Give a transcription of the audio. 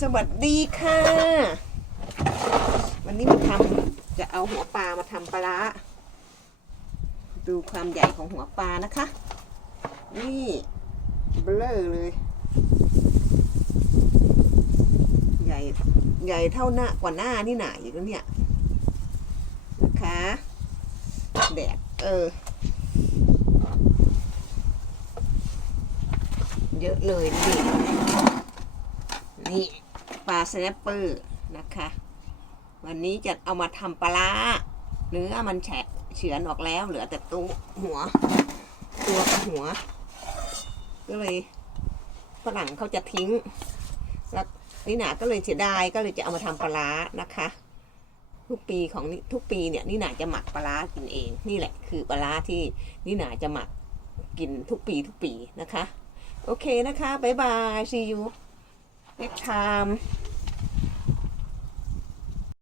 สวัสดีค่ะ วันนี้มาทำจะเอาหัวปลามาทำปลาดูความใหญ่ของหัวปลานะคะ นี่เบลอเลย ใหญ่ใหญ่เท่าหน้ากว่าหน้านี่หนาอีกแล้วเนี่ยนะคะแดดเออ เยอะเลยนี่นี่ ลาสแนปเปอร์นะคะ วันนี้จะเอามาทำปลาเนื้อมันแฉะเฉือนออกแล้วเหลือแต่ตัวหัว ตัวกับหัว ก็เลยฝรั่งเขาจะทิ้งแล้วนี่หนาก็เลยเสียดายก็เลยจะเอามาทำปลานะคะ ทุกปีของทุกปีเนี่ยนี่หนาจะหมักปลากินเอง นี่แหละคือปลาร้าที่นี่หนาจะหมักกินทุกปีทุกปีนะคะ โอเคนะคะ บ๊ายบาย see you next time